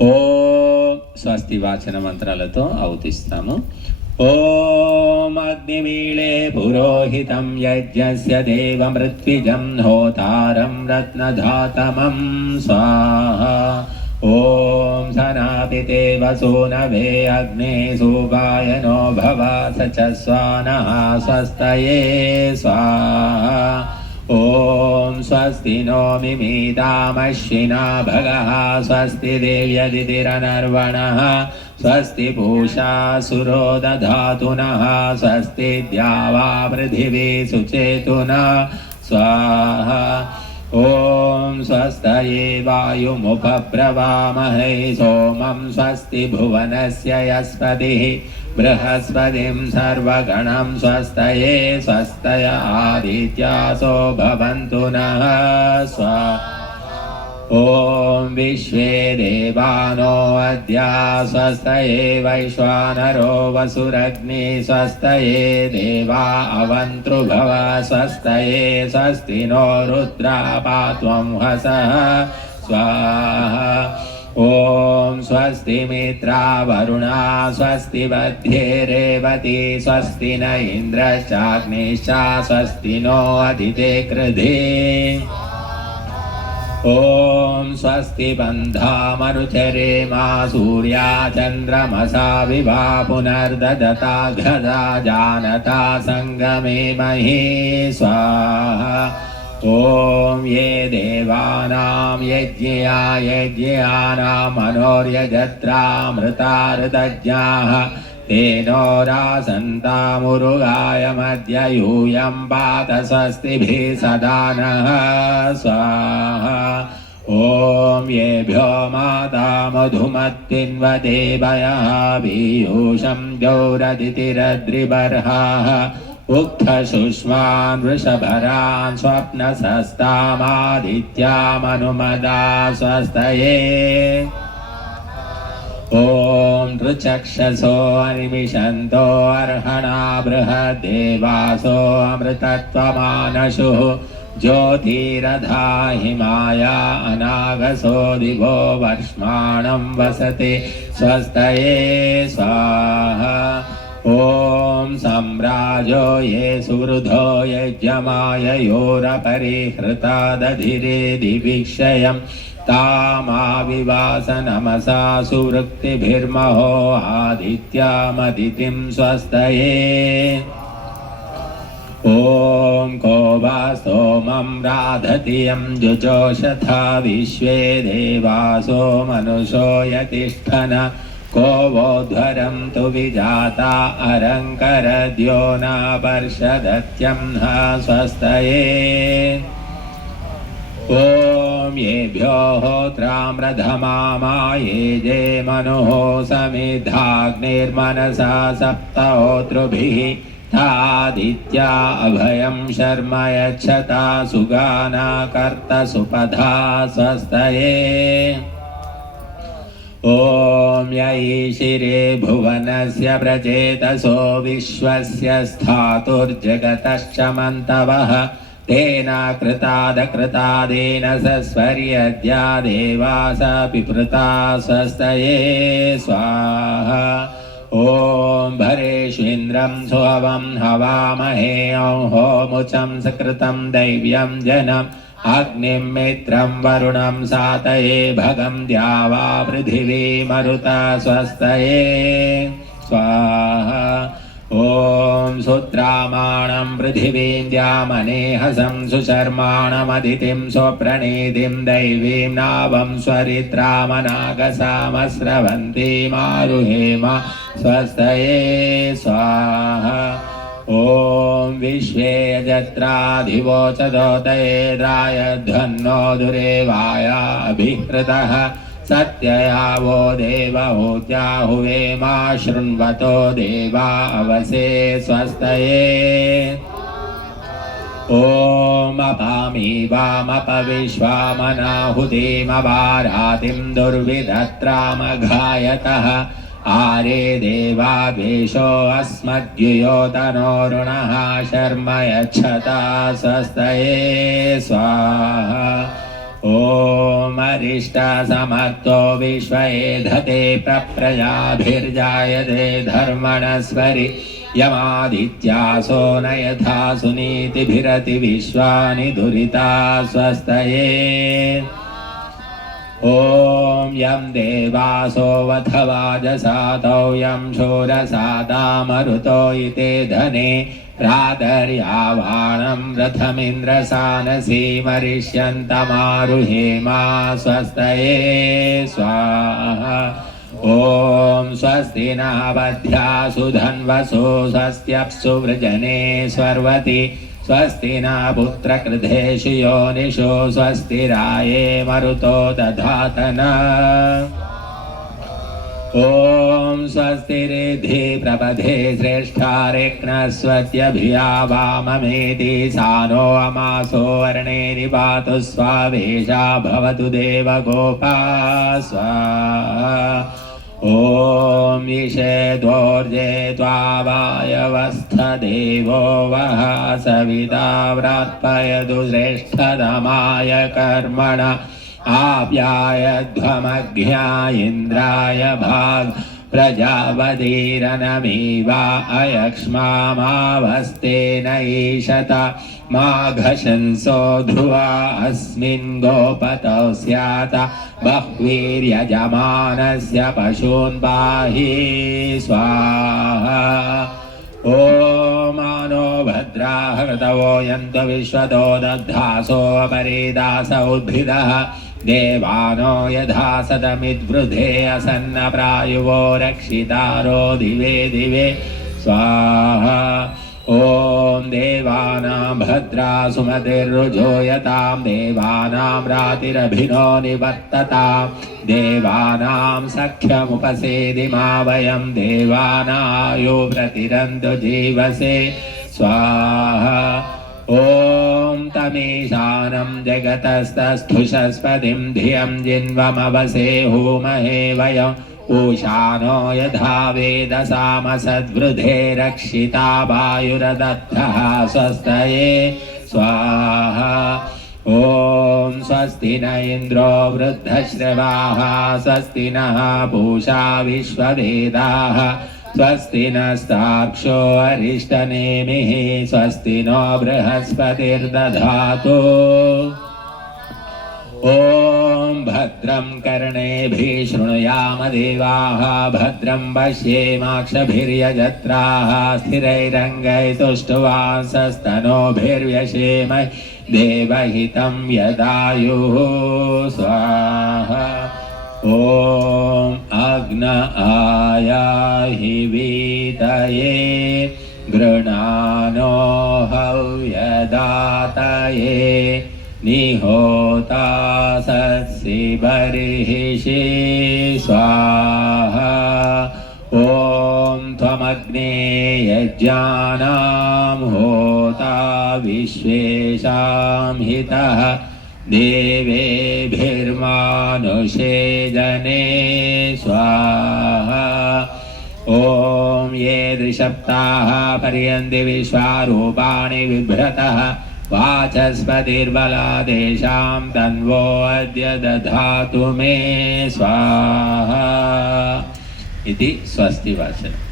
ఓ స్వస్తి వాచన మంత్రాలతో అవుతిస్తాము ॐ अग्निमीळे पुरोहितं यज्ञस्य देवमृत्विजं होतारं रत्नधातमं स्वाहा ॐ सनापिते वसूनवे अग्ने सुपायनो भव स च स्वानः स्वस्तये स्वाहा ॐ स्वस्ति नो मिमीतामश्विना भगः, स्वस्ति देव्यदितिरनर्वणः, स्वस्ति पूषा सुरो दधातु नः स्वस्ति द्यावा पृथिवी सुचेतुना। स्वाहा। ॐ स्वस्तये वायुमुपप्रवामहे सोमं स्वस्ति भुवनस्य यस्पतिः। बृहस्पतिं सर्वगणं स्वस्तये स्वस्तय आदित्यासो भवन्तु नः स्वा ॐ विश्वे देवानो अद्या स्वस्तये वैश्वानरो वसुरग्नि स्वस्तये देवा अवन्तृभव स्वस्तये स्वस्ति नो रुद्रा पात्वं हसः स्वाहा ॐ स्वस्ति मित्रा वरुणा स्वस्ति बध्ये रेवती स्वस्ति न इन्द्रश्चाग्निश्चा स्वस्ति नो अदिते कृधे ॐ स्वस्ति बन्धामनुचरे मा सूर्या चन्द्रमसा विभा पुनर्ददता घदा जानता सङ्गमे मही स्वाहा ॐ ये देवानां यज्ञया यज्ञयानां मनोर्यजत्रामृताऋतज्ञाः तेनो रासन्तामुरुगायमद्य यूयं पात स्वस्तिभिः सदा नः स्वाहा। ॐ येभ्यो माता मधुमत्पिन्वदेवयः पीयूषं गौरदितिरद्रिबर्हाः। उक्थशुष्मान् वृषभरान् स्वप्नसस्तामादित्यामनुमदा स्वस्तये ॐ नृचक्षसो अनिमिषन्तो अर्हणा बृहद्देवासो अमृतत्वमानशुः। ज्योतिरधा हिमाया अनागसो दिवो वर्ष्माणं वसते। स्वस्तये स्वाहा। ॐ सम्राजो ये सुवृधो यज्ञमाययोरपरिहृता दधिरे दिवीक्षयम् तामाविवासनमसा सुवृत्तिभिर्महो आदित्यामदितिं स्वस्तये ॐ को वा स्तोमं राधति यं जुजोषथा विश्वे देवासो मनुषो यतिष्ठन को वोध्वरं तु विजाता अरङ्करद्यो नापर्षदत्यं न स्वस्तये। ॐ येभ्यो होत्राम्रधमामाये जे मनुः समिधाग्निर्मनसा सप्तहोतृभिः तादित्या अभयं शर्म यच्छता सुगाना कर्तसुपधा स्वस्तये। ॐ यैशिरे भुवनस्य प्रचेतसो विश्वस्य स्थातुर्जगतश्च मन्तवः तेन कृतादकृतादेन सस्वर्यद्या देवास पिपृता स्वस्तये स्वाहा। ॐ भरेष्विन्द्रं सुहवं हवामहे होमुचं सकृतं दैव्यं जनम्। अग्निं मित्रं वरुणं सातये भगं द्यावा पृथिवी मरुता स्वस्तये स्वाहा ॐ सुत्रामाणं पृथिवीं द्यामनेहसं सुशर्माणमदितिं स्वप्रणीतिं दैवीं नावं स्वरित्रामनागसामस्रवन्तीमारुहेम स्वस्तये स्वाहा ॐ विश्वे यजत्राधिवोचदोतयेद्राय ध्वन्नो दुरेवाया अभिहृतः सत्ययावो देवहूत्या हुवे मा शृण्वतो देवा अवसे स्वस्तये ॐ अपामि वामपविश्वामनाहुतिमवारातिं दुर्विधत्रामघायतः आरे देवावेशो अस्मद्युयोतनोरुणः शर्म यच्छता स्वस्तये स्वाहा ॐ अरिष्टसमर्थो विश्वएधते प्रप्रजाभिर्जायते धर्मणस्वरि यमादित्यासो न यथा सुनीतिभिरति विश्वानि दुरिता स्वस्तये ॐ यं देवासोऽवथ वाजसातौ यं शूरसादामरुतो इते धने प्रादर्यावाणं रथमिन्द्रसानसीमरिष्यन्तमारुहेमा स्वस्तये स्वाहा ॐ स्वस्ति न बध्यासु धन्वसु स्वस्त्यप्सु वृजने स्वर्वति स्वस्ति न पुत्रकृधेषु योनिषु स्वस्ति राये मरुतो दधातन ॐ स्वस्ति रिद्धि प्रबधे श्रेष्ठारेक्नस्वत्यभिया वाममेति सानो अमासो वर्णे निपातु स्वावेशा भवतु देवगोपा स्वाहा ॐ ईशेद्वोर्जे त्वावायवस्थदेवो वः सविता व्रात्पयतु श्रेष्ठतमाय कर्मण आप्यायध्वमज्ञा इन्द्राय भाग। प्रजावतीरनमीवा अयक्ष्मामावस्तेन ईशत माघशंसो ध्रुवा अस्मिन् गोपतौ स्यात बह्वीर्यजमानस्य पशून् पाहि स्वाहा। मानो भद्राः ऋतवो यन्तु विश्वतो दद्धासो अपरिदास उद्भिदः देवानो यथा सदमिद्वृधे असन्नप्रायुवो रक्षितारो दिवे दिवे। स्वाहा। ॐ देवानां भद्रा सुमतिर्रुजोयतां देवानां रातिरभिनो निवर्ततां। देवानां सख्यमुपसेदिमा वयं, देवानायो प्रतिरन्तु जीवसे। स्वाहा। ॐ तमीशानं जगतस्तस्थुषस्पतिं धियं जिन्वमवसे होमहे वयम् ऊशानो यथा वेदसामसद्वृधे रक्षिता वायुरदत्तः स्वस्तये स्वाहा ॐ स्वस्ति न इन्द्रो वृद्धश्रवाः स्वस्ति नः पूषा विश्ववेदाः स्वस्ति नस्ताक्षो अरिष्टनेमिः स्वस्ति नो बृहस्पतिर्दधातु। ॐ भद्रं कर्णेभिः शृणुयाम देवाः, भद्रं पश्येमाक्षभिर्यजत्राः स्थिरैरङ्गैतुष्टुवांसस्तनोभिर्व्यशेम देवहितं यदायुः। स्वाहा। ॐ अग्न आयाहि वीतये गृणानो हव्यदातये निहोता सत्सि बर्हिषि स्वाहा। ॐ त्वमग्ने यज्ञानां होता विश्वेषां हितः देवेभिर्मानुषे जने स्वाहा। ॐ ये द्विसप्ताः पर्यन्ति विश्वारूपाणि बिभ्रतः वाचस्पतिर्बलादेशां तन्वो अद्य दधातु मे स्वाहा। इति स्वस्ति वाचनम्